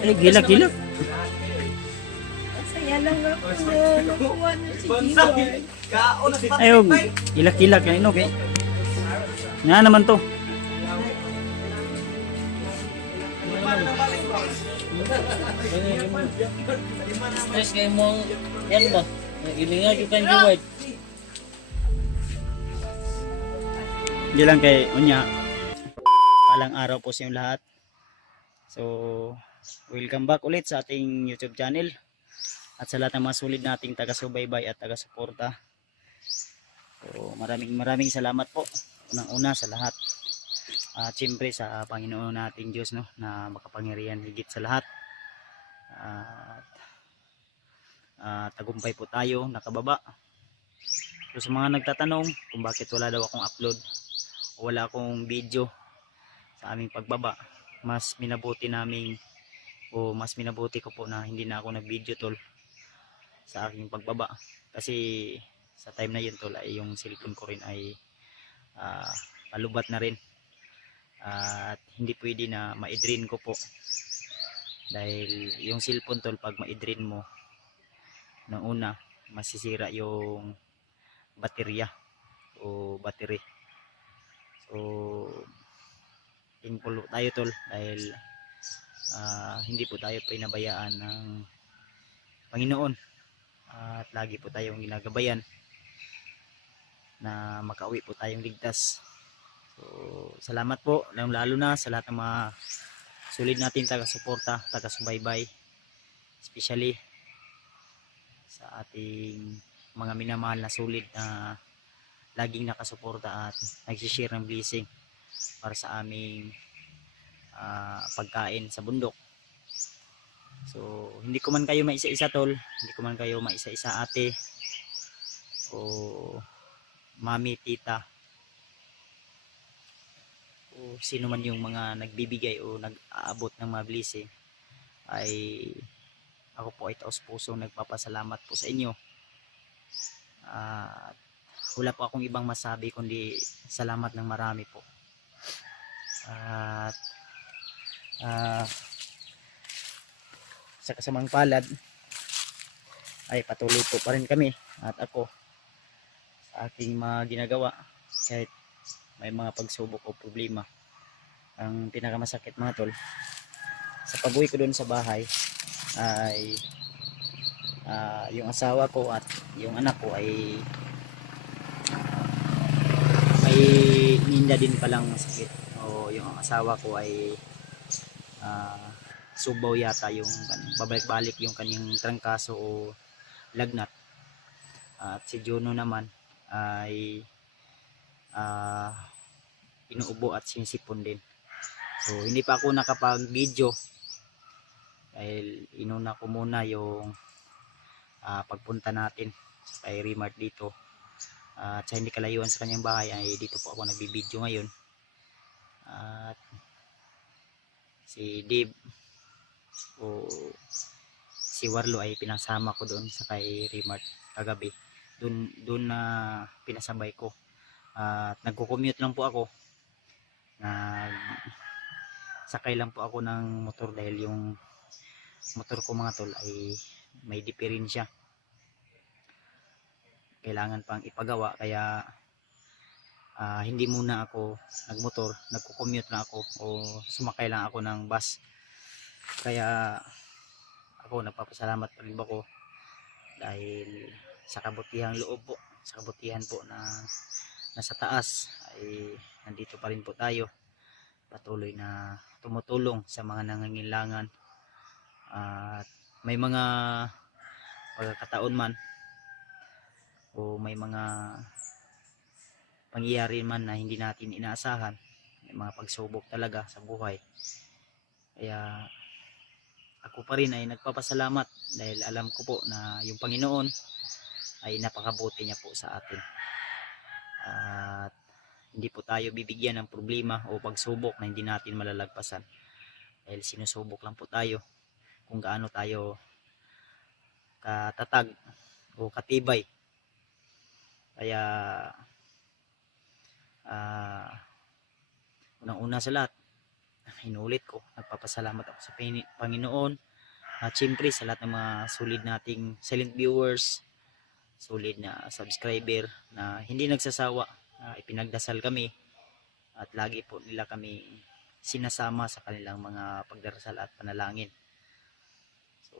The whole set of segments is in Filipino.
Ay, gilak-gilak. Masaya lang ako na nakuha na si Diwad. Ayun, gilak-gilak. Ano, okay? Nga naman to. Stress kayo mong yan ba? Ilinga yung kan Diwad. Hindi lang kay Unya. Palang araw po sa inyong lahat. So, welcome back ulit sa ating YouTube channel. At sa lahat ng mga sulit nating taga-subaybay at taga-suporta. So, maraming salamat po. Unang-una sa lahat. At siyempre sa Panginoon nating Diyos, no, na makapangyarihan higit sa lahat. Tagumpay po tayo, nakababa. So, sa mga nagtatanong kung bakit wala daw akong upload o wala akong video sa aming pagbaba, mas minabuti ko po na hindi na ako nag-video tol sa aking pagbaba, kasi sa time na yun tol ay yung cellphone ko rin ay palubat na rin, at hindi pwede na ma-drain ko po, dahil yung cellphone tol pag ma-drain mo nang una masisira yung baterya o battery. So thankful tayo tol dahil hindi po tayo pinabayaan ng Panginoon at lagi po tayong ginagabayan na makauwi po tayong ligtas. So salamat po lalo na sa lahat ng mga sulit natin taga-suporta, taga-subaybay, especially sa ating mga minamahal na sulit na laging nakasuporta at nagsishare ng blessing para sa aming pagkain sa bundok. So hindi ko man kayo maisa-isa tol, hindi ko man kayo maisa-isa ate o mami, tita o sino man yung mga nagbibigay o nag-aabot ng mga blessing, ay ako po ay taos-pusong nagpapasalamat po sa inyo. Wala po akong ibang masabi kundi salamat ng marami po. At sa kasamang palad ay patuloy po pa rin kami at ako sa aking mga ginagawa kahit may mga pagsubok o problema. Ang pinakamasakit mga tol, sa pag-uwi ko doon sa bahay ay yung asawa ko at yung anak ko ay may ninda din palang sakit, o yung asawa ko ay subaw yata, yung babalik-balik yung kanyang trangkaso o lagnat, at si Juno naman ay inuubo at sinisipon din. So hindi pa ako nakapag-video dahil inuna ko muna yung pagpunta natin sa kay Remart dito, at sa hindi kalayuan sa kanyang bahay ay dito po ako nagbibideo ngayon. At si Dave o si Warlo ay pinasama ko doon sa kay Remart kagabi. Doon na pinasabay ko, at nagko-commute lang po ako, sakay lang po ako ng motor dahil yung motor ko mga tol ay may diferensya, kailangan pang ipagawa, kaya hindi muna ako nagmotor, nagko-commute na ako o sumakay lang ako ng bus. Kaya ako nagpapasalamat pa rin ako dahil sa kabutihang loob po, sa kabutihan po na nasa taas ay nandito pa rin po tayo, patuloy na tumutulong sa mga nangangailangan. At may mga pagkakataon man o may mga pangyayari man na hindi natin inaasahan, may mga pagsubok talaga sa buhay, kaya ako pa rin ay nagpapasalamat dahil alam ko po na yung Panginoon ay napakabuti niya po sa atin, at hindi po tayo bibigyan ng problema o pagsubok na hindi natin malalagpasan, dahil sinusubok lang po tayo kung gaano tayo katatag o katibay. Kaya unang-una sa lahat inulit ko, nagpapasalamat ako sa Panginoon at syempre sa lahat ng mga solid nating silent viewers, solid na subscriber na hindi nagsasawa, ipinagdasal kami at lagi po nila kami sinasama sa kanilang mga pagdarasal at panalangin. So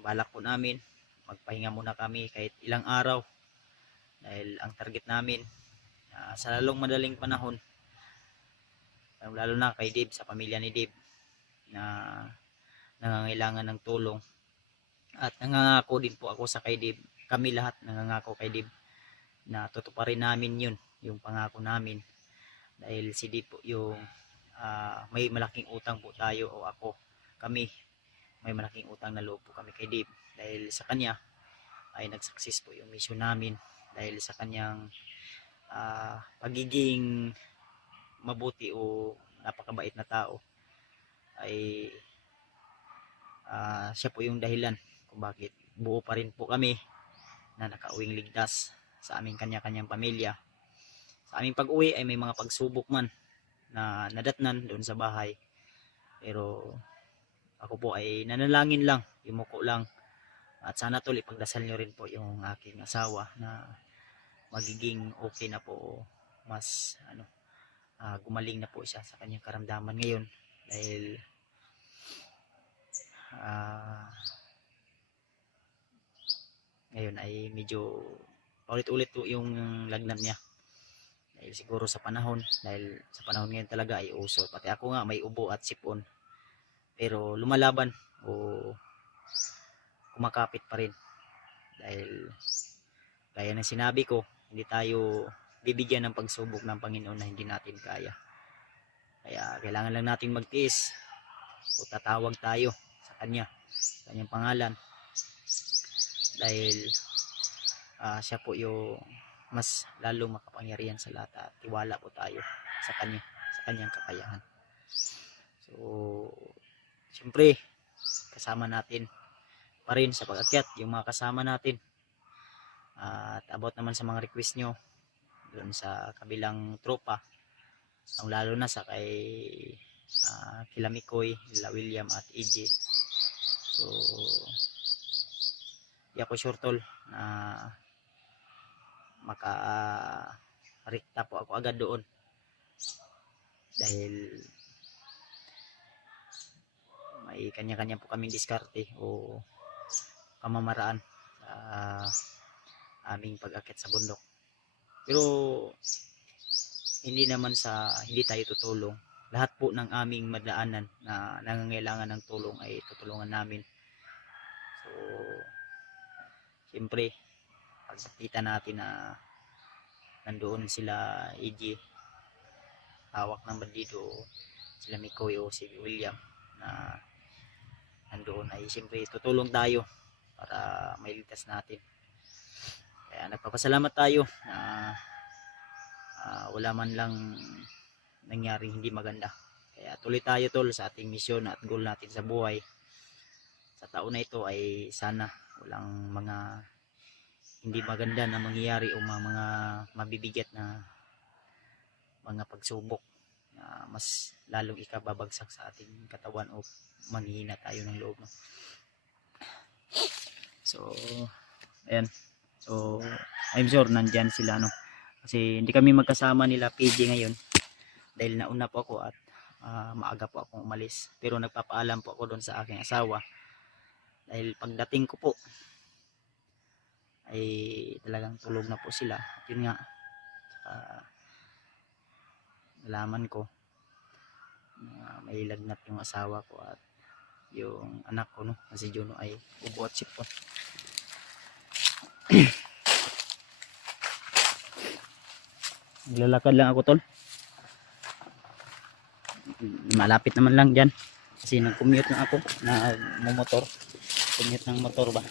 balak po namin magpahinga muna kami kahit ilang araw dahil ang target namin sa lalong madaling panahon, lalo na kay Dave, sa pamilya ni Dave na nangangailangan ng tulong, at nangangako din po ako sa kay Dave, kami lahat nangangako kay Dave na tutuparin namin yun, yung pangako namin, dahil si Dave po yung may malaking utang po tayo, o kami may malaking utang na loob po kami kay Dave, dahil sa kanya ay nag-success po yung mission namin, dahil sa kanyang pagiging mabuti o napakabait na tao ay siya po yung dahilan kung bakit buo pa rin po kami na nakauwing ligtas sa aming kanya-kanyang pamilya. Sa aming pag-uwi ay may mga pagsubok man na nadatnan doon sa bahay, pero ako po ay nanalangin lang, yumuko lang, at sana tol ipagdasal nyo rin po yung aking asawa na magiging okay na po, mas gumaling na po siya sa kanyang karamdaman ngayon, dahil ngayon ay medyo ulit-ulit po yung lagnat niya, dahil siguro sa panahon ngayon talaga ay uso, pati ako nga may ubo at sipon, pero lumalaban o kumakapit pa rin, dahil gaya ng sinabi ko, hindi tayo bibigyan ng pagsubok ng Panginoon na hindi natin kaya. Kaya kailangan lang natin magtiis o tatawag tayo sa Kanya, sa Kanyang pangalan, dahil siya po yung mas lalong makapangyarihan sa lahat, at tiwala po tayo sa Kanya, sa Kanyang kakayahan. So siyempre kasama natin pa rin sa pag-akyat yung mga kasama natin, at about naman sa mga request nyo doon sa kabilang tropa, lalo na sa kay kila Mikoy, kila William at EJ. So di ako sure tol na maka-rekta po ako agad doon, dahil may kanya-kanya po kaming diskarte o pamamaraan sa aming pag-akit sa bundok. Pero hindi naman sa hindi tayo tutulong, lahat po ng aming madaanan na nangangailangan ng tulong ay tutulungan namin. So siyempre pag nakita natin na nandoon sila EJ, hawak ng bandido, sila Mikoy o si William na nandoon, ay siyempre tutulong tayo para mailigtas natin. Kaya nagpapasalamat tayo na wala man lang nangyaring hindi maganda. Kaya tuloy tayo tol sa ating misyon at goal natin sa buhay. Sa taon na ito ay sana walang mga hindi maganda na mangyayari o mga mabibigat na mga pagsubok na mas lalong ikababagsak sa ating katawan o manghihina tayo ng loob. So ayan. So I'm sure nandyan sila kasi hindi kami magkasama nila PJ ngayon dahil nauna po ako at maaga po akong umalis, pero nagpapaalam po ako doon sa aking asawa dahil pagdating ko po ay talagang tulog na po sila. At yun nga, nalaman ko na may lagnat yung asawa ko at yung anak ko na si Juno ay ubo at sipon. Naglalakad lang ako tol, malapit naman lang dyan kasi nag-commute na ako, nag-motor, commute ng motor ba.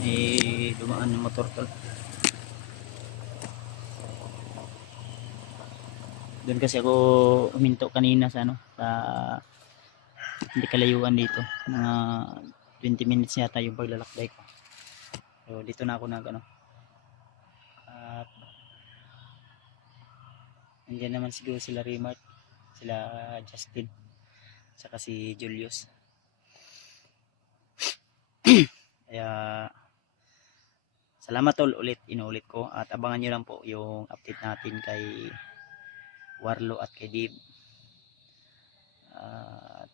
May dumaan yung motor tol. Doon kasi ako uminto kanina sa sa Hindi kalayuan dito. Mga 20 minutes yata yung paglalakbay ko. So dito na ako ano. At nandiyan naman siguro sila Remart, sila Justin, saka si Julius. Kaya salamat tol, inuulit ko, at abangan nyo lang po yung update natin kay Warlo at kay Dib. At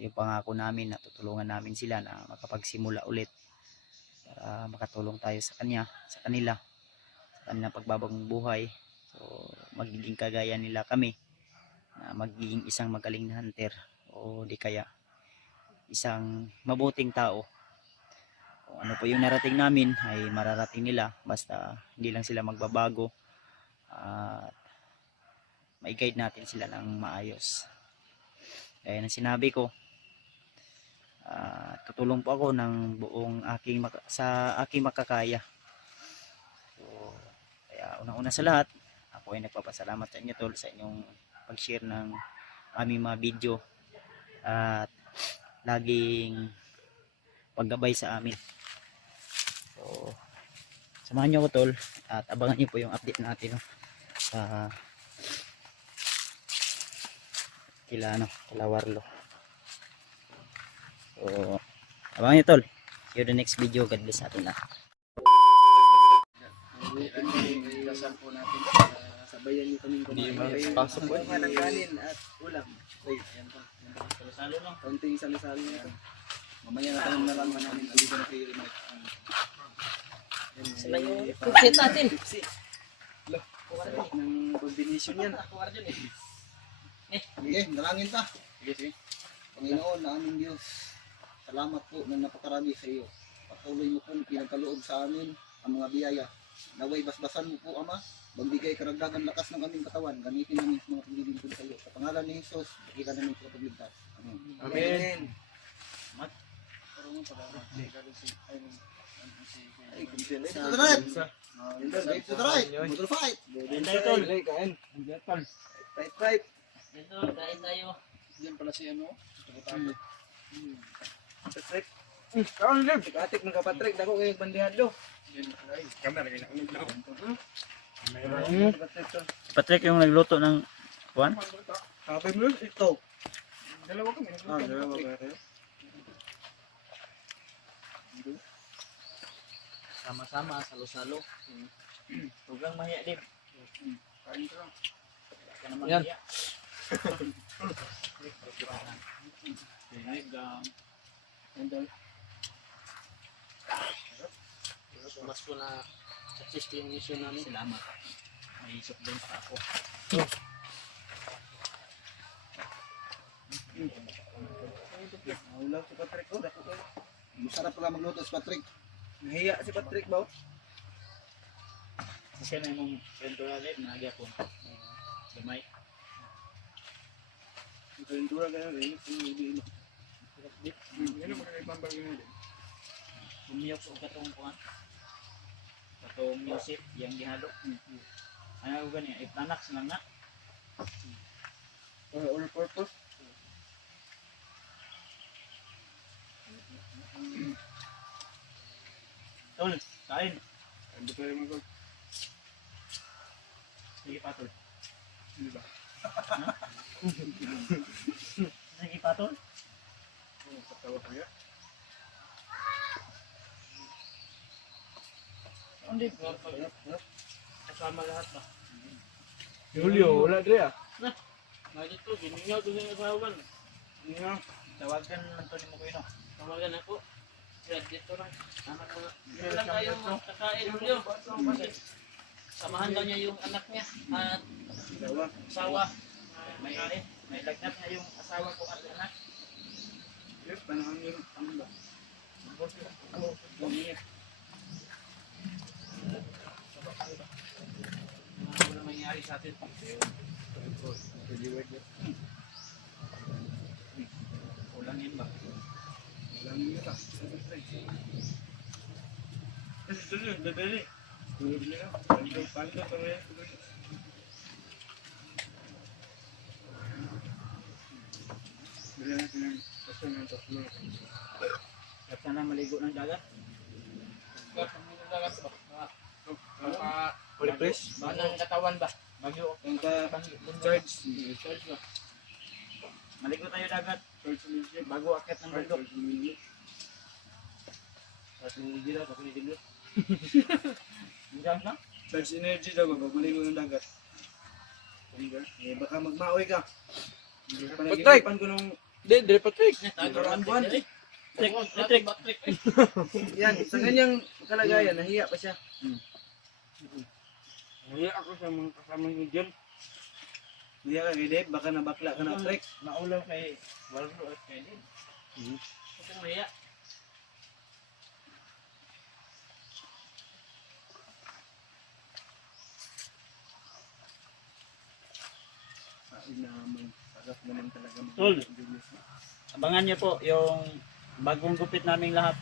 yung pangako namin na tutulungan namin sila na makapagsimula ulit para makatulong tayo sa kanila sa kanilang pagbabagong buhay. So magiging kagaya nila kami, na magiging isang magaling na hunter o di kaya isang mabuting tao. Kung ano po yung narating namin ay mararating nila, basta hindi lang sila magbabago at mai-guide natin sila ng maayos. Kaya nang sinabi ko, tutulong po ako ng buong sa aking makakaya. So, kaya unang-una sa lahat, ako ay nagpapasalamat sa inyo tol sa inyong pag-share ng aming mga video at laging paggabay sa amin. So, samahan nyo ko tol at abangan nyo po yung update natin sa kila Warlo. So, abangan nyo tol. See you the next video. God bless atin lahat. Kasal po natin. Sabayan niyo kaming kumain. Pasok po nga ng kanin at ulam. Uy, ayan po. Salo lang. Konting salo-salo nito. Mamaya na tayo nalaman namin kung dito na kayo remote. Sila yung kupit natin. Sarap ng combination yan. Okay, dalangin ta. Panginoon na aming Diyos, salamat po ng napakarami sa iyo. Patuloy mo pong pinagkaloob sa amin ang mga biyaya. Naway basbasan mo po, Ama. Magbigay karagdagan lakas ng aming katawan. Gamitin namin sa mga paglilingkod sa iyo. Sa pangalan ni Jesus, bigyan namin sa pagligtas. Amen. Amen. Ay, kumpiyan. Ito the right. Ito the right. Motor fight. Fight. Ito, kain tayo. Diyan pala si ano. Patrick. Kaon lang. Katik ng kapatrick. Dako kayong bandihado. Patrick yung nagluto ng kuwan? Kapay mo ito. Dalawa kami. Dalawa kayo. Sama-sama, salo-salo. Huwag lang mahiya din. Kain ka lang. Huwag ka naman Yan. mahiya. Mas ko na success yung mission namin. Salamat. May isip din pa ako. Ulam si Patrick. Dako kayo. Masarap pala magluto si Patrick. Nahiya si Patrick ba? Kasi na yung kwento ulit, nagya ko. Gamay. Kalentura ka na rin. Umiyok sa katong kuhan. Katong music, yung gihalo. Ano ko ganyan, ipanax lang na. All purpose. Tol, kain. Ano tayo mag- Sige pa, tol. Hindi ba? Sige pa, tol. Patawa ko yan. Hindi, kasama lahat ba? Julio, wala dre ah. Ngayon ito, giningaw ko sa asawan. Nga. Tawagan lang to ni mo kayo, no? Tawagan ako. Kaya dito lang. Anak ko na. Dito lang kayo kakain, Julio. Samahan daw niya yung anak niya at Dalawa. asawa. May lagnat na yung asawa ko at anak. Yes, panahon yun. Ano ba? Ano na mangyari sa atin? Ulangin ba? Lang yun ah. Kasi dito, dadali. Tulog nila. Pando pa rin. At sana maligo ng dagat. Holy place? Manang katawan ba? Bagyo. Yung ka Charge. Charge ba? Maligo tayo dagat. Bago akit ng bundok. Tapos hindi daw, tapos hindi daw. Diyan lang. charge energy daw bago maligo ng dagat. Eh baka magmaoy ka. Panagipan ko nung Hindi, Patrick. Nakaraan buwan. Patrick. yan, sa ganyang kalagayan, nahiya pa siya. Nahiya ako sa mga kasama niyo dyan. Nahiya ka kay Dave, baka nabakla ka na trek. Naulaw kay Waldo at kay Din. Kasi nahiya. Sarap naman talaga. Tol. Abangan niyo po yung bagong gupit naming lahat.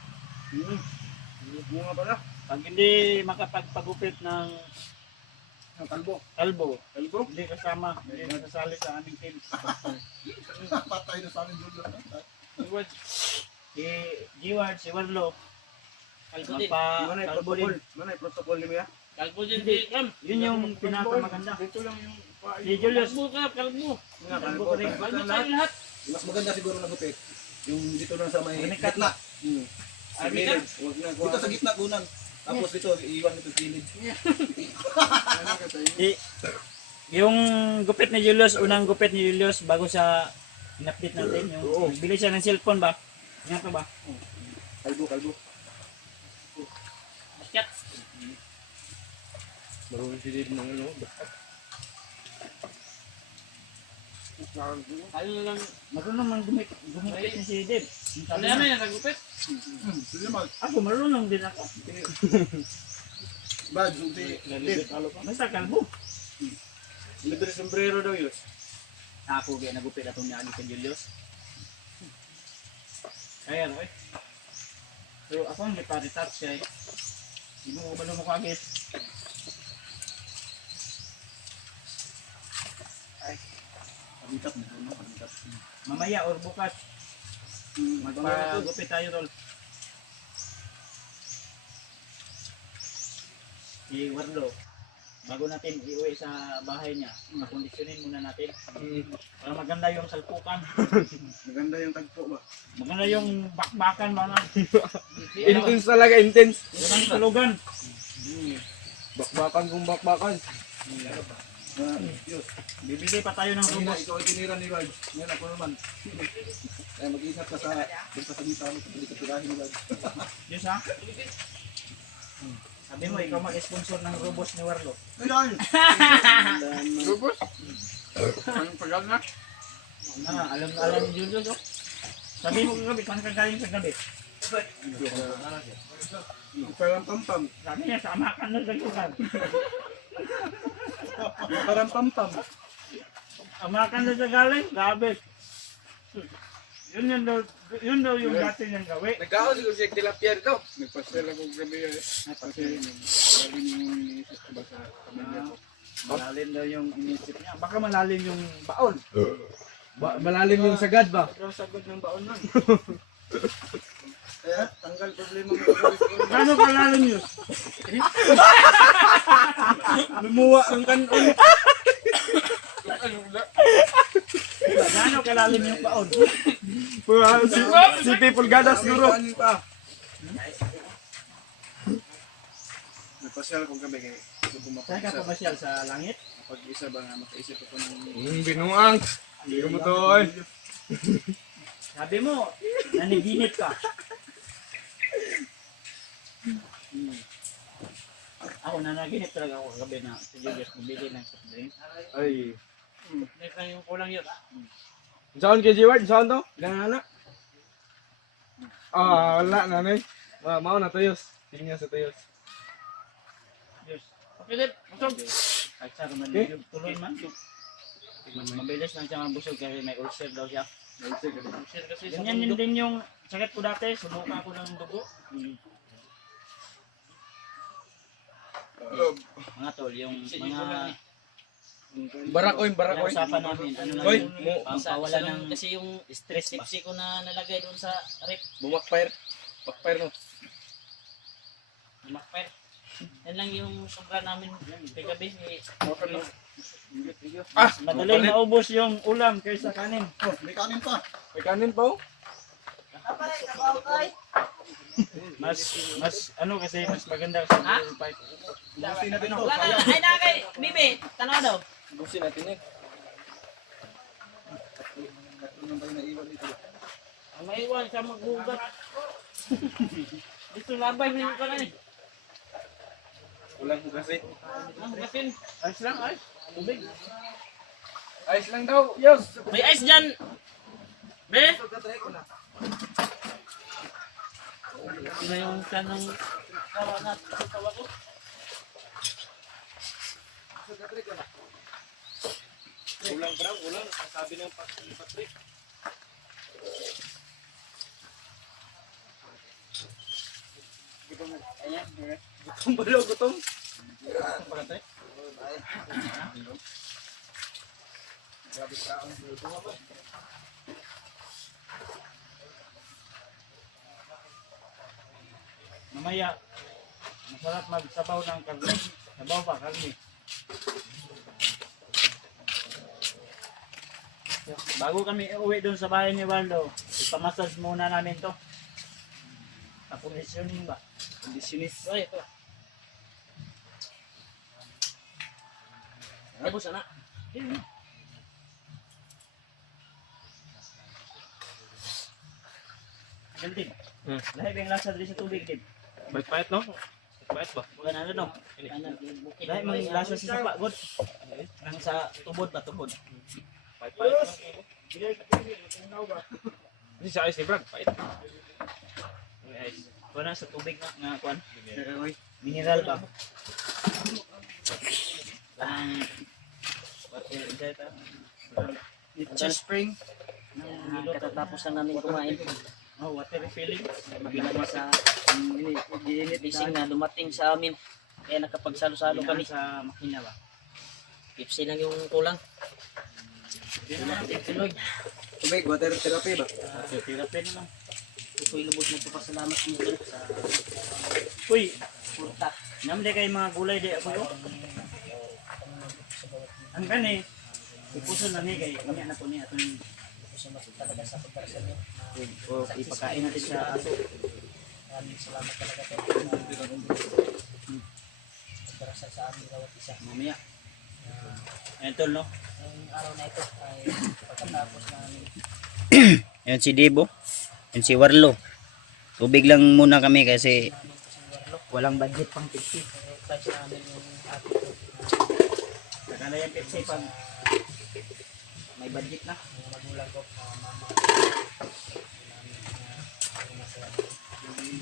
Bunga pala. Pag hindi makapagpagupit ng Ang kalbo. kalbo, Kalbo? hindi kasama, hindi nasasali sa aming team. Patay na sa amin doon. Si Giward, si Warlo, Kalbo din. Manay magpa-kalbo protocol. din. Manay protocol ni Mia. Kalbo din si Ram. Yun yung pinakamaganda. Dito lang yung Si Julius, Kalbo ka, kalbo. kalbo ko rin. Kalbo tayo lahat. Mas maganda siguro na gupit. Yung dito lang sa may Bunikat gitna. Ah, binikat? Wag na. Dito sa gitna kunan. Tapos dito iwan ito kilid. Yung gupit ni Julius, unang gupit ni Julius bago sa in-update natin, yung nagbili siya ng cellphone ba? Nga to ba? Kalbo. Cat. Marunong si Dave ng ano. Ano lang. Marunong man gumipit ni si Dave. Ano yan yan, nagupit? Ako marunong din ako. Bad, hindi. Dave. Basta kalbo. Libre sombrero daw yun. Ako kaya nagupit atong niagi sa Julius. Kaya no eh. Pero ako ang ipa-retouch siya eh. Hindi mo ba mo kagit? Pamitat na ano, pamitat. Mamaya or bukas, magpagupit tayo tol. Si Warlo, bago natin iuwi sa bahay niya, makondisyonin muna natin. Para maganda yung salpukan. Maganda yung tagpo ba? Maganda yung bakbakan mga. Intense talaga, intense. Yun ang tulugan. Bakbakan kung bakbakan. Yus. Bibili pa tayo ng Kanina, rubos. ikaw ay tinira ni Raj. Ngayon ako naman. Kaya mag-ingat ka sa dito mo sa pagkatirahin ni Raj. Diyos ha? Sabi mo, ikaw mag-sponsor ng rubos ni Warlo. Ayan! Lubos? Ang pagal na? Alam na alam ni Julius oh. Sabi mo kagabi, saan ka galing sa gabi? Parang pampam. Sabi niya, sama ka na sa lugar. Parang pampam. Sama ka na sa galing, gabi. Yun daw yung dati niyang gawi. Nagkaon siguro siya tilapia dito. Nagpasel ako gabi yun. Kasi malalim yung iniisip ko ba sa pamilya ko. Malalim daw yung inisip niya. Baka malalim yung baon. Malalim yung sagad ba? Pero sagot ng baon nun. Kaya tanggal problema mo. Gano'n kalalim yun? Lumuwa ang kanon. Gano'n kalalim yung baon? Si People Gadas siguro. Ano pa? Nagpasyal kong gabi kaya gusto ko Saan ka mapag-isa. pumasyal sa langit? Pag-isa ba nga makaisip ako ng... Binuang. Hindi ko mo to oy. Sabi mo, naniginip ka. Ako nanaginip talaga ako kagabi na si Julius bumili ng soft drink. Ay. Next lang yung kulang yun. Saan kay Jiward? Saan to? Ganana. Ah, wala nanay. Mao na tuyos. Tingnan sa tuyos. Diyos. Philip, busog. Kahit sa naman yung tuloy man. Mabilis lang siya mabusog kasi may ulcer daw siya. Ulcer kasi sa Ganyan yun din yung sakit ko dati. Subukan ko ng dugo. Mga tol, yung Barakoy, barakoy. Usapan namin, ano lang Oy, yung mo, pampawala ng, kasi yung stress tipsy ko na nalagay doon sa rep, bumakfire. Backfire no. makper. Yan lang yung sobra namin kagabi. Ah, Madaling maubos yung ulam kaysa kanin. Oh, may kanin pa. may kanin pa oh. Mas ano kasi mas maganda kasi Ha? pipe. Busin na din to. Wala na, ay na kay Bibi, tanaw daw. Busin natin eh. Tatlo nang tayo naiwan dito. Ang maiwan siya maghugat. Dito labay mo yung kanan. Walang hugasin. Ang hugasin. Ice lang, ice. Tubig. Ice lang daw. Yes. May ice dyan. Be? Ito na yung kanang tawa na tawa ko. Ulang bro, ulang. Sabi ng Patrick. Gutom ba daw, gutom? Patrick? Mamaya masarap magsabaw ng karne. Sabaw pa karne. Bago kami uwi doon sa bahay ni Waldo, ipamasas muna namin to. Conditioning ba? Conditionist. Ay, ito. Tapos na. Gantin. Lahat yung lasa dito sa tubig din. Bait-bait no? Bait ba? Bukan ano no? Lahat yung lasa sa sapa, god. Ang sa tubod ba tubod? Bait-bait. Ini sa ice ni Brad. Bait. Kuha sa tubig nga kuan. Mineral ba? It's a spring. Katatapos lang namin kumain. Oh, water refilling. Maglama sa gising na dumating sa amin. Kaya nakapagsalo-salo kami. Sa makina ba? Pipsi lang yung kulang. Tubig, water therapy ba? Therapy naman. Uy, lubos na ito pasalamat mo sa Uy, purta. namde kay mga gulay di ako. Ang gani. Ipuso lang kay kanya na po niya atong Sumasok talaga sa pagkarasal niyo. o ipakain natin sa aso. Maraming salamat talaga po. Pagkarasal sa amin bawat isa. Mamaya. Ayan tol no. Ngayong araw na ito ay pagkatapos namin Ayan si Debo. Ayan si Warlo. Tubig lang muna kami kasi walang budget pang Pepsi. price namin yung ating ito. Nakala yung Pepsi pag may budget na. Mga magulang ko, mama,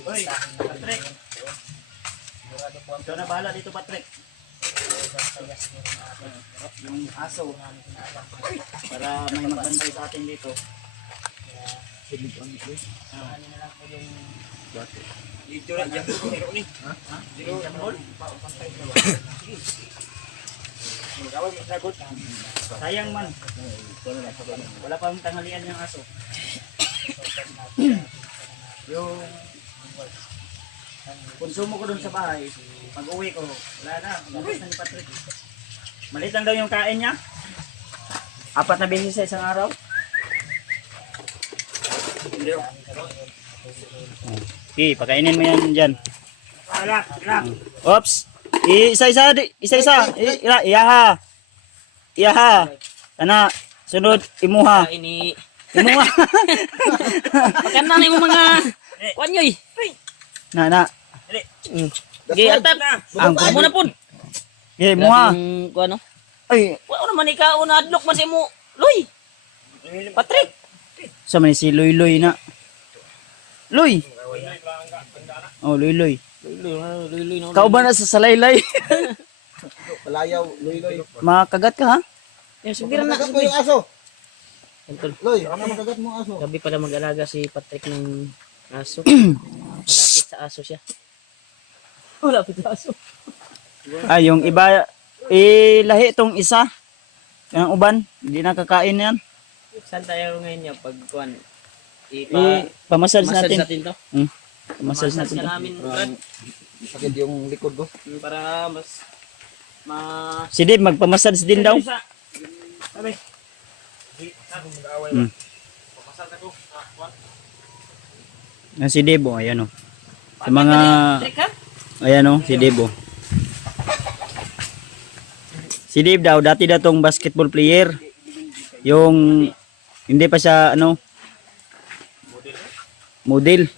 Uy, Patrick. sigurado po ang Ikaw na bahala dito Patrick. sayas niyo ng ating Yung aso namin pinaalam. para may magbantay sa atin dito. Ano na lang po yung Dito na dyan. Pero ni. Sayang man. Wala pang tanghalian yung aso. Yung konsumo ko dun sa bahay, pag uwi ko, wala na. Mabos na ni Patrick. Malit lang daw yung kain niya. 4 na beses sa isang araw. Okay, pakainin mo yan dyan. Oops. Isa-isa. Iyaha. Ana, sunod, imuha. ini Imuha. pagkana na yung mga wanyoy. Na. Gay atap. Ang Amo na pun. Okay, imuha. Yung ano? Ay, Wa naman ikaw na adlok man sa mo. Loy. Patrick. sa man si Loy na. Loy. Oh, Loy. Loy na. Kau ba na sa salaylay? Palayaw, Loy. Makagat ka ha? Yung sugiran na. Makagat mo yung aso. Antol. Loy, baka makagat mo ang aso. Gabi pala mag-alaga si Patrick ng aso. Malapit sa aso siya. Malapit sa aso. Yung iba lahi itong isa. Ang uban, hindi nakakain yan. Saan tayo ngayon niya pag kuan? Pamassage Massage natin. natin to. Pamassage Massage natin. ka namin, Brad. Sakit yung likod ko. Para mas Si Dave, magpamassage din daw. Sabi. Yan si Dave, oh, ayan oh. Sa mga, ayan oh, si Dave oh. Si Dave daw, dati daw tong basketball player. Yung, hindi pa siya, ano, model.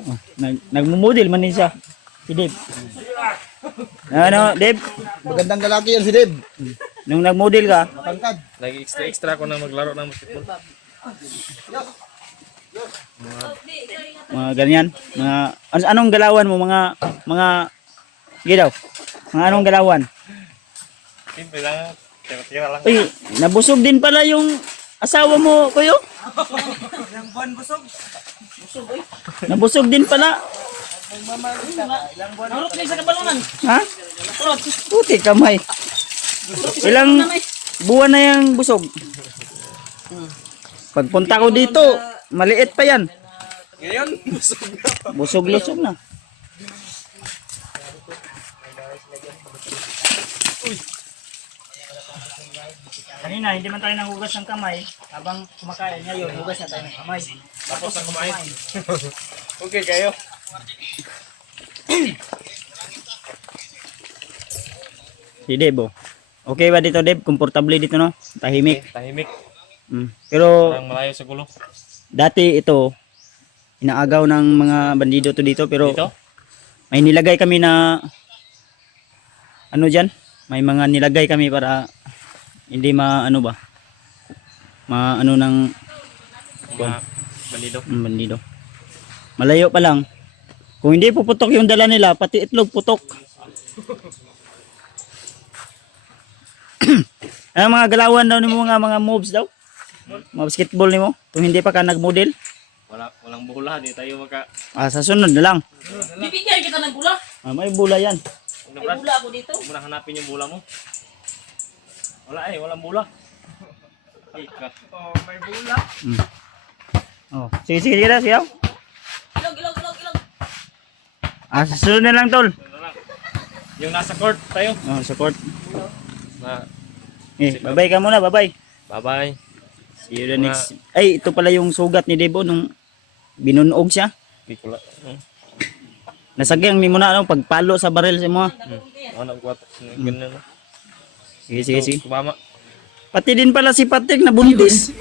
Oh, nagmumodel man din siya. Si Dave. Ano, Dave? Magandang lalaki yan si Dave. Nung nagmodel ka, Tangkad. Lagi extra ko na maglaro ng basketball. mga ganyan, mga, anong galawan mo, mga, gidaw? Mga anong galawan? Simple lang. Tira-tira lang. Uy, nabusog din pala yung asawa mo, kuyo? Nabusog din pala. Narot kayo sa kabalunan. Ha? Puti kamay. Ilang buwan na yung busog? Pagpunta ko dito, maliit pa yan. Ngayon, busog na. Busog-lusog na. Kanina, hindi man tayo nanghugas ng kamay. Habang kumakain ngayon, hugas na tayo ng kamay. Tapos na kumain. Okay kayo. Si Deb, oh. Okay ba dito, Deb? Komportable dito, no? Tahimik. Tahimik. Pero Parang malayo sa gulo. dati ito, inaagaw ng mga bandido to dito. Pero Dito? may nilagay kami na, ano dyan? May mga nilagay kami para hindi ano ba? Ano ng Mga bandido. bandido. Malayo pa lang. Kung hindi puputok yung dala nila, pati itlog putok. Ang mga galawan daw ni mo mga moves daw. Mga basketball ni mo. Kung hindi pa ka nag-model. Walang bula. Di tayo maka... Sa sunod na lang. Bibigyan kita ng bula. May bula yan. May bula ako dito. Huwag mo na hanapin yung bula mo. Wala walang bula. Ika. Oh, may bula. Oh, sige, sige na, siyaw. Ilog. Sa sunod na lang, tol. Yung nasa court tayo. Support. Na, Bye-bye ka muna, bye-bye. bye-bye. See you the next. Ay, ito pala yung sugat ni Debo nung binunog siya. Di ko lang. Nasagyang ni mo na, pagpalo sa baril sa mo. Ano ko ganun na. Sige, sige, sige. Kumama. Pati din pala si Patrick na buntis.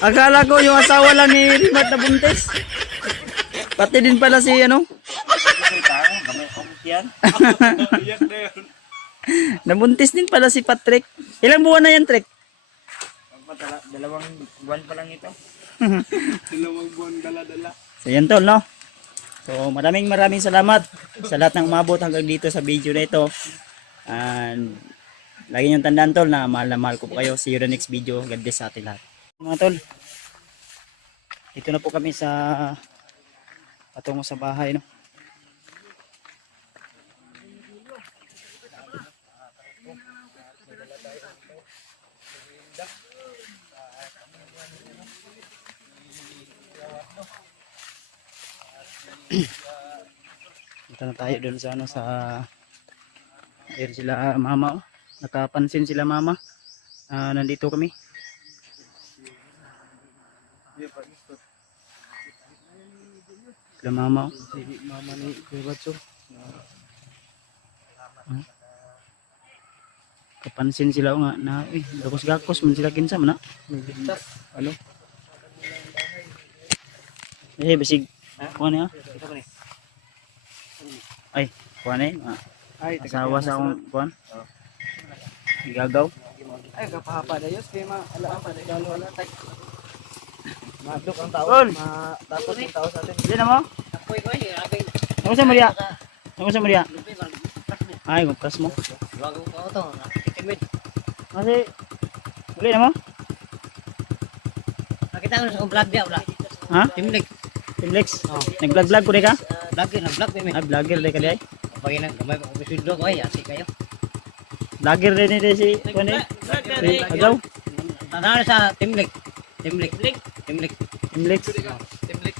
Akala ko yung asawa lang ni Rimat na buntis. Pati din pala si ano. Nabuntis din pala si Patrick. Ilang buwan na yan, Trek? 2 buwan pa lang ito. 2 buwan dala-dala. So yan tol, no? So maraming salamat sa lahat ng umabot hanggang dito sa video na ito. And lagi niyong tandaan tol na mahal ko po kayo. See you the next video. God bless sa atin lahat. Mga tol, dito na po kami sa patungo sa bahay, no? Punta na tayo doon sa ano sa ayun sila mama, oh. Nakapansin sila mama. Nandito kami. Sila mama, oh. Mama ni Kuya Batso. Kapansin sila nga na gakos-gakos man sila kinsa man na. Ano? Basig kuha niya. Ay, kuha niya. Asawa sa akong kuha. Gagaw. Ay, kapahapa na yun. Kaya maalaan pa na galo ala. Madok ang tao. Tapos yung tao sa atin. Hindi na mo? Apoy ko eh. Abing. Ako sa Maria. Ako sa Maria. Ay, magpras mo. Wag ko ito. Timid. Kasi, uli na mo? Nakita ko sa vlog dia wala. Ha? Timid. Timlex? Nag-vlog-vlog ko rin ka? vlogger, nag-vlog kami. Ah, vlogger din ka di ay. Pag ina gamay ko episode ko ay asi kayo. Vlogger din ni si kuan eh. Si Agaw. Tanah sa Timlik. Timlik. Timlik. Imlex. Timlik.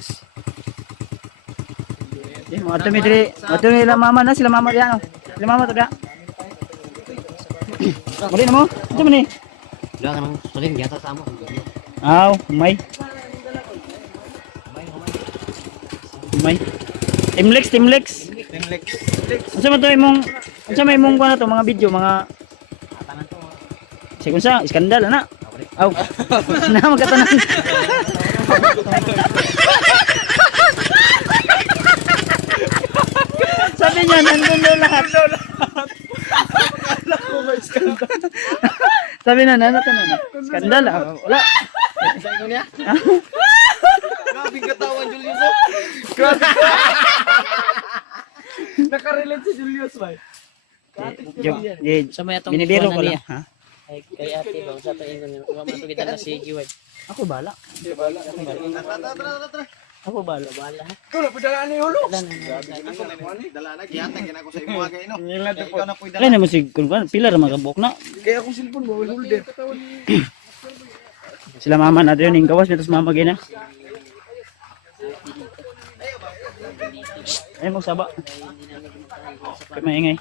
Eh, mo ato mi diri. Ato mi la mama na sila mama diyan. Sila mama to da. Muli na mo. Ito man ni. Dua kan saling di atas amo. Aw, may. May. Timlex. Timlex. Unsa man to imong unsa may imong kuan na to mga video, mga Sige unsa, iskandal ana. Aw. Na magkatanan. Sabi niya nandun daw lahat. Sabi na tanong. Skandal ah. Wala. Grabing katawan, Julius. Oh. Nakarelate si Julius ba? Sa may atong Binibiro ko kuwan na lang, ha? Ay kay ate ba sa to ingon wa man to kita na si Giway. Ako bala. Ako bala. Bala ha. Ikaw na padalaan ni Hulo. Wala na. Dala na giyatan kina ko sa imo agay no. Ikaw na puy Kaya na mo si kun pila ra magabok na. Kaya akong cellphone mo, holder. Sila mama na yun, yung gawas niya, tapos mama gina. Ay mo saba. Kaya maingay.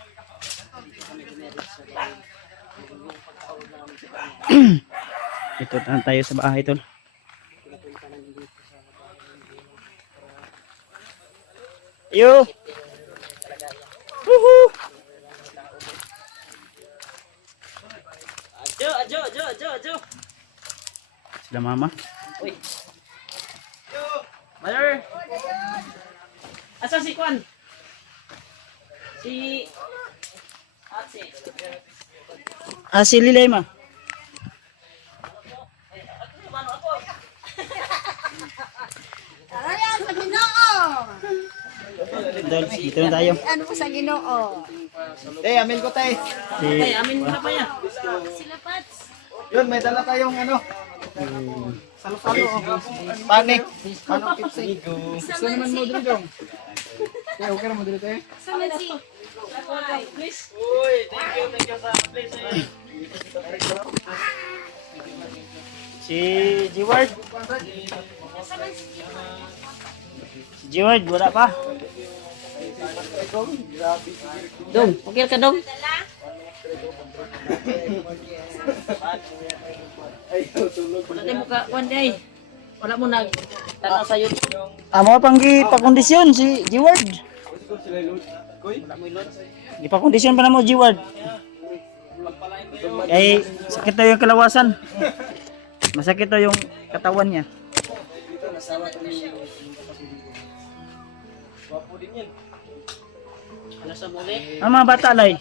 Ito na tayo sa bahay tol. Yo. Woohoo. Ajo. Sila mama. Uy. Mother. Asa si Kwan? Si Ate. Ah, si Lilay ma. Ayan, sa Ginoo. Dol, dito na tayo. Ano po sa Ginoo? amin ko tay. Ay, amin mo na pa yan. Sila Pats. Yun, may dala tayong ano. Salo-salo. Pani. Manong kipsi. Gusto naman mo dito. Kaya okay na mo dito eh. Sa Mansi. Please. Uy, thank you sa place. Si G-Word. G-Word, wala pa. Dong, okay ka dong? Wala tayo ka one day. Wala mo nag tanaw sa YouTube. Amo pang gipakondisyon si G-Word. Gipakondisyon pa na mo G-Word. Ay, sakit na yung kalawasan. Masakit na yung katawan niya. Ano sa muli? Ang mga bata lay.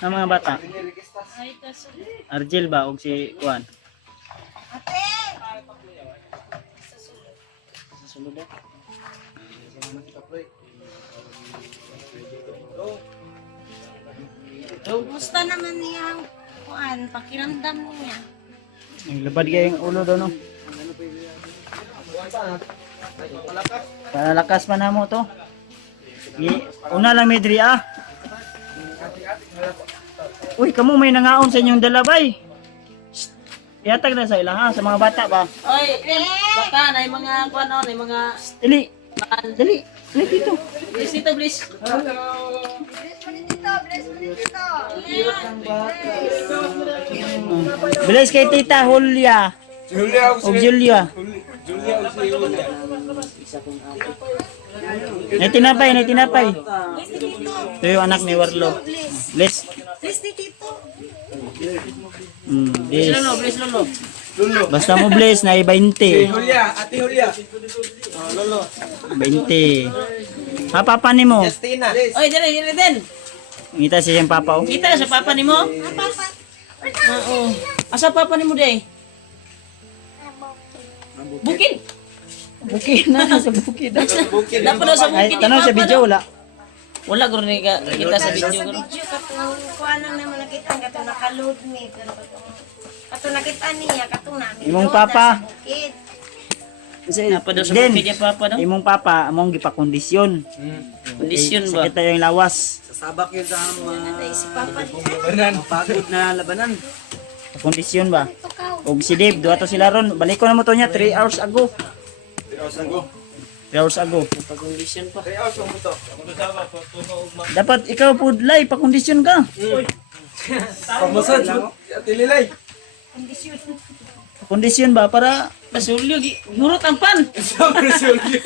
Ang mga bata. Argel ba og si Juan? Kumusta naman niyang kuan, pakiramdam niya? Yung labad kayong ulo daw no. Palalakas man na mo to. Una lang may diri ah. Uy, kamo may nangaon sa inyong dalabay. Ihatag na sa ilang ha, sa mga bata ba? Oy, baka na yung mga kuan na yung mga Dali, dali, dali dito. please dito please. Bilis kay Tita Julia. O Julia. Nay tinapay. Ito yung anak ni Warlo. Bless. Please, Tito. Please Bless. lolo, please lolo. Basta mo bless na 20. Ate Julia. 20. Ha, papa ni mo. Justina. Oy, dali din. Ngita siya yung papa. Oh. Kita sa papa nimo? Oo. Asa papa nimo day? Bukid. Bukid na, sa bukid. Dapat daw sa Ay, bukid. tanong sa video, wala. Wala guro ni kita sa video Sa guro. video katong kuan lang naman nakita katong naka-load me pero katong nakita niya katong namin. Imong load na papa. sa bukid. Napa daw sa Then, bukid niya papa daw. imong papa among gipakondisyon. Kondisyon Eh, ba? sakit tayo yung lawas. Sabak yun sa Si Papa pagod na labanan. Kondisyon ba? ito ka. Og si Dave, duha to sila ron. Balik ko na mo to niya 3 hours ago. 3 hours ago. Pag-kondisyon pa. Dapat ikaw po lay pakondisyon ka. Pamasad. Tililay. Kondisyon ba para Pasulyo, hurot ang pan. Pasulyo,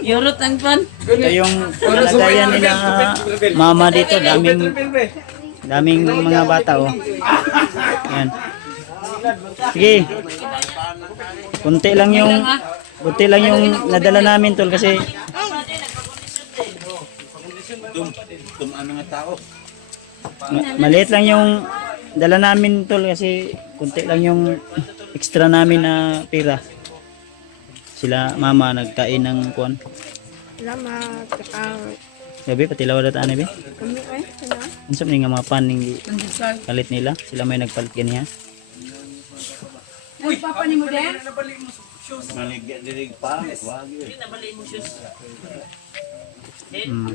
hurot ang pan. ito yung kalagayan nila mama dito, daming mga bata oh. Yan. Sige. Kunti lang yung nadala namin tol kasi maliit lang yung dala namin tol kasi kunti lang yung extra namin na pera. Sila mama nagkain ng kuan. Salamat. Gabi pati lawad at anabi. Kami ay. Ano? Unsap ni nga mga paning kalit nila. Sila may nagpalit ganiya. Ay, Papa ni mo din? Nabali mo shoes. Hmm.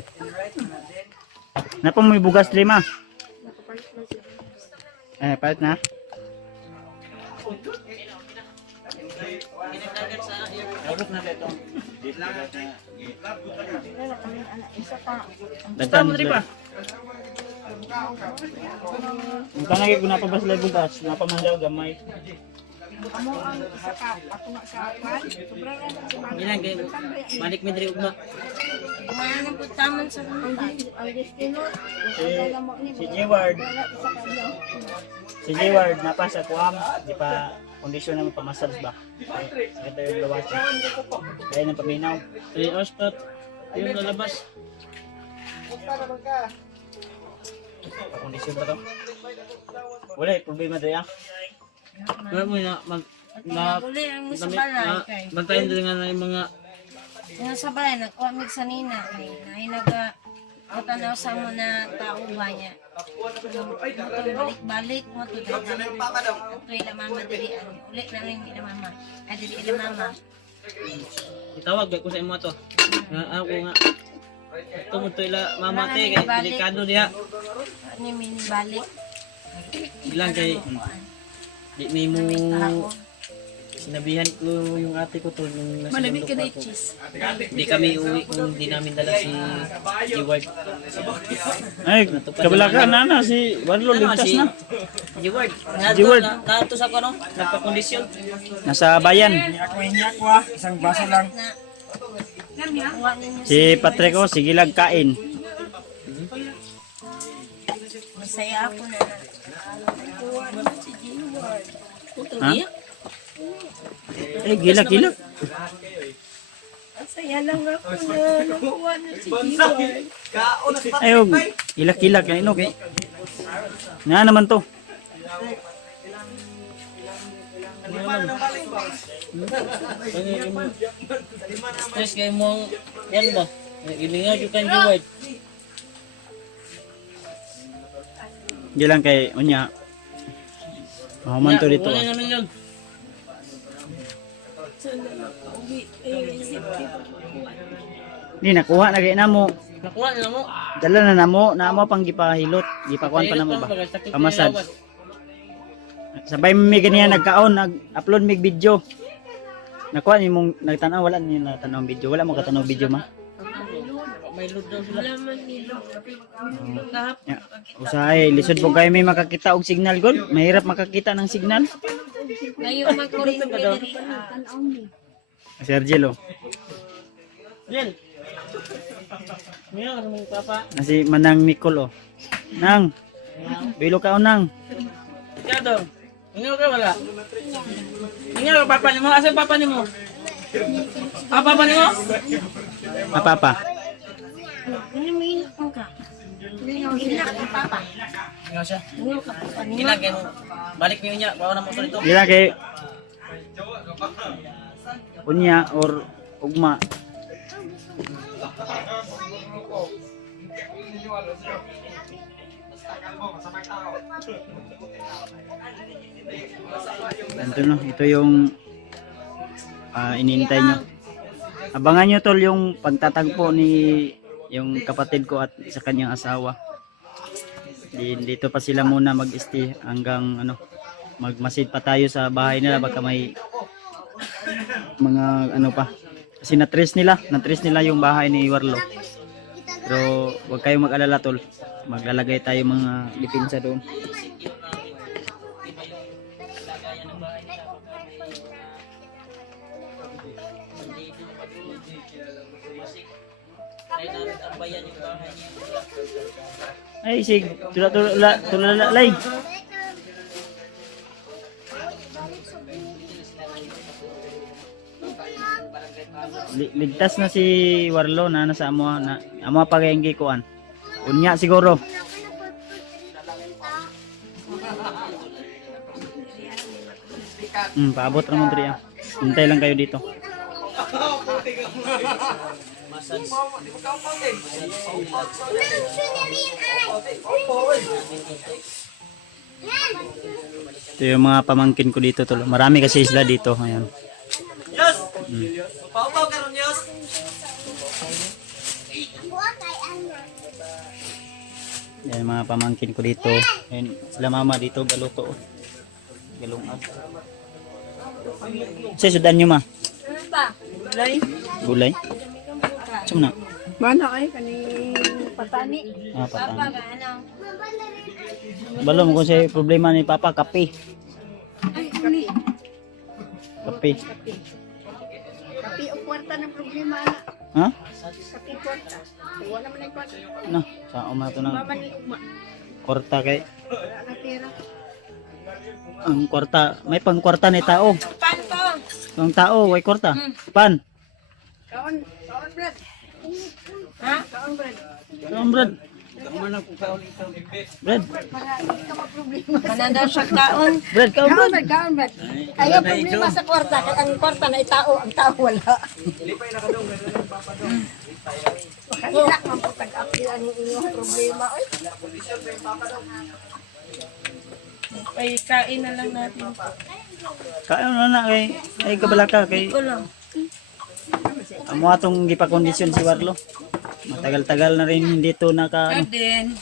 Napa mo bugas lima? Palit na. Pinagdagan sa Daghan mo pa. Ang tanagi ko napabas lang bugas, napamandaw gamay. Amo ang isa ka. Ako nga sa kwan. Sobrang Ilang kayo, balik mi diri ugma. Kumain ng putaman sa mga. Ang destino. Si Jeward, si Jeward napa sa kuam, di pa kondisyon na mapamasabs ba? Sakit yung lawas. Kaya nang paminaw. 3 hours pa. Yung lalabas. Kondisyon ba to? Wala, problema doon ah. Kaya mo na Uli ang sa balay kay. bantayan din nga na yung mga Nga sa balay nagkuha mig sa nina kay naay naga o tanaw sa mo na tao ba niya. Balik-balik mo to dali. Okay la mama dili an. Uli na rin ila mama. Ay dili ila mama. itawag ko sa imo to. Nga ako nga tumuto ila mamate kay delikado diha. Ani min balik. Ilang kay di may mo sinabihan ko yung ate ko to nung nasa Malamig ka na bundok pa ako. cheese. Di kami uwi kung di namin dala si Jeward. Ay, kabala ka na si Warlo ligtas na. Jeward. Jeward. Nato sa ko no, nagpa-kondisyon. Nasa bayan. Isang baso lang. Kuha ninyo Si Patrick oh, sige lang kain. masaya ako na. Kuha ninyo si Jeward. Ha? Eh, gila. Masaya lang ako na nakuha na si Jeward. Ayo, ilak-ilak na inog eh. Nga naman to. Stress kay mong yan ba? Gilinga jud kan Jeward. Gilang kay unya. Mahuman to dito. Wala Ah. naman yun. Sana makauwi. Eh, isip ko. Di nakuha na kay namo. Nakuha na mo. Dala na namo pang gipahilot. Gipakuan pa namo ba? Pamasad. Sabay mi ganiya nagkaon, nag-upload mig video. Nakuha ni mong nagtanaw wala ni natanaw ang video. Wala mo katanaw video ma. May load daw sila. Wala man nilo. Kahap. Ya. Usahay lisod po kayo may makakita og signal god. Mahirap makakita ng signal. Ngayon magkuryente diri. Si Argelo. Yan. Ngayon ano mong papa? Nasi Manang Nicole oh. Nang. Bilo ka o nang. Ikaw daw. Ngayon ka wala. Ngayon ka papa nimo. Asa papa nimo? Papa nimo? Papa. Ano mo inak mo ka? Inak ka papa. Ngayon siya. Inak ka papa. Ilang kayo. Balik niyo niya. Bawa na mo dito. Gila kay unya or ugma. Ganito no, ito yung inintay nyo. Abangan nyo tol yung pagtatagpo ni yung kapatid ko at sa kanyang asawa. Dito pa sila muna mag-stay hanggang ano, magmasid pa tayo sa bahay nila, baka may mga ano pa. Kasi na-trace nila yung bahay ni Warlo. Pero huwag kayong mag-alala tol. Maglalagay tayo mga depensa doon. Ay, sig, tulalay. Ligtas na si Warlo na nasa amo na amo pagayang kuan. Unya siguro. Paabot ra mo diri. Hintay lang kayo dito. Ito yung mga pamangkin ko dito tol. Marami kasi sila dito. Ayan. Yes! Paupaw karon Yes! Yan mga pamangkin ko dito. Ayan, sila mama dito galuto. Galungag. Sa sudan nyo ma? Ano pa? Gulay? Saan na? Mana ay kaning patani. Papa Patani. ba ano? Balo mo kung sa problema ni Papa, kape. Ay uli. Kape. Kapi o kwarta ng problema ana. Ha? Kapi kwarta. Wala man ay kwarta. No, sa uma to ng Mama ni ugma. kwarta kay Wala na pera. ang kwarta, may pang kwarta ni tao. Pan to. Ang tao, way kwarta. Pan. Kaon bread. Ha? Kaon bread. Ang bread. Bread. Para hindi ka problema. Mananda siya kaon. Bread ka Kaon bread. bread, kaon bread. Ayaw problema sa kwarta kay ang kwarta na itao, ang tao wala. Makanilak man po tag-api ang inyong problema oy. Ay, kain na lang natin. Kayo na kay kabalaka kay Ko lang. amo atong gipakondisyon si Warlo. Matagal-tagal na rin hindi to naka ano, Then,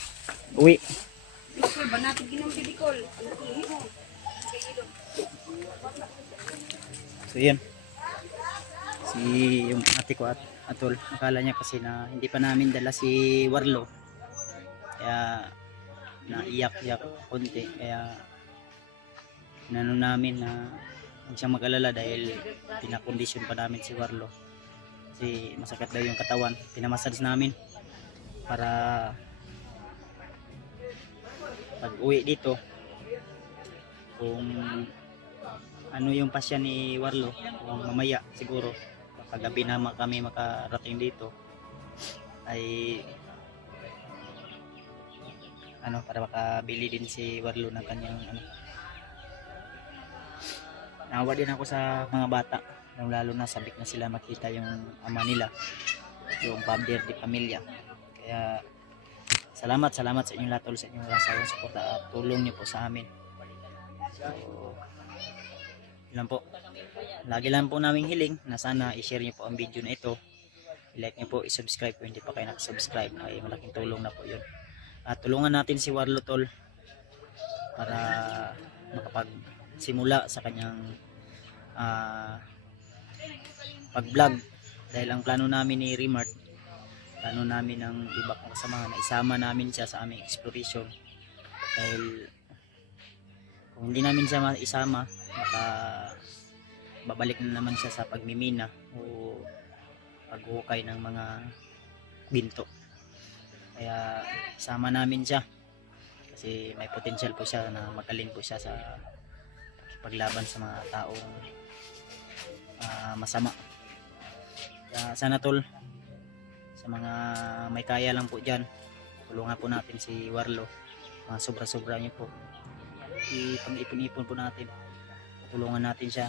uwi. Bikol ba natin ginang bibikol? So yan. Si yung ate ko at atol, akala niya kasi na hindi pa namin dala si Warlo. Kaya naiyak-iyak konti. Kaya inano namin na huwag siyang mag-alala dahil pinakondisyon pa namin si Warlo. Kasi masakit daw yung katawan. Pinamassage namin para pag uwi dito kung ano yung pasya ni Warlo, kung mamaya siguro paggabi na kami makarating dito ay ano para makabili din si Warlo ng kanyang ano. Nawa din ako sa mga bata, lalo na sabik na sila makita yung ama nila, yung father de pamilya. Kaya salamat sa inyong lahat sa inyong rasawang suporta at tulong niyo po sa amin. So, yun lang po. Lagi lang po naming hiling na sana i-share niyo po ang video na ito. I-like niyo po, i-subscribe kung hindi pa kayo nakasubscribe. Ay malaking tulong na po yun. At tulungan natin si Warlo tol para makapagsimula sa kanyang pag-vlog. Dahil ang plano namin ni Remart, plano namin ng iba kong kasama na isama namin siya sa aming exploration. Dahil kung hindi namin siya isama, baka babalik na naman siya sa pagmimina o paghuhukay ng mga ginto. Kaya isama namin siya kasi may potential po siya na magaling po siya sa paglaban sa mga taong masama. Kaya sana tol, sa mga may kaya lang po dyan, tulungan po natin si Warlo. Mga sobra-sobra niyo po, ipang-ipon-ipon po natin, tulungan natin siya,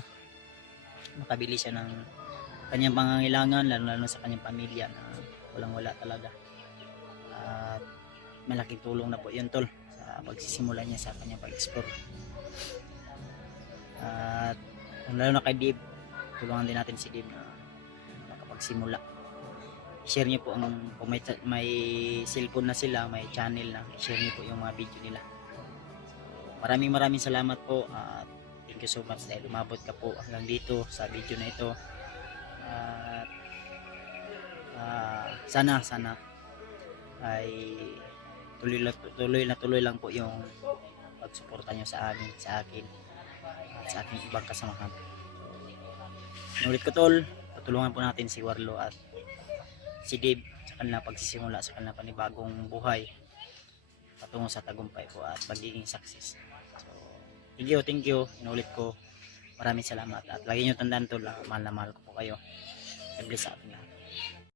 makabili siya ng kanyang pangangailangan, lalo sa kanyang pamilya na walang wala talaga. At malaking tulong na po yun tol sa pagsisimula niya sa kanyang pag-explore. At kung lalo na kay Dave, tulungan din natin si Dave na makapagsimula. I-share niyo po kung may cellphone na sila, may channel na, i-share niyo po yung mga video nila. Maraming salamat po at thank you so much dahil umabot ka po hanggang dito sa video na ito. At sana ay tuloy lang po yung pagsuporta nyo sa amin, sa akin at sa aking ibang kasamahan. Inulit ko tol, patulungan po natin si Warlo at si Dave sa kanilang pagsisimula sa kanilang panibagong buhay patungo sa tagumpay po at pagiging success. So, thank you. Inulit ko, maraming salamat at lagi nyo tandaan tol, mahal na mahal ko po kayo. God bless sa atin lahat.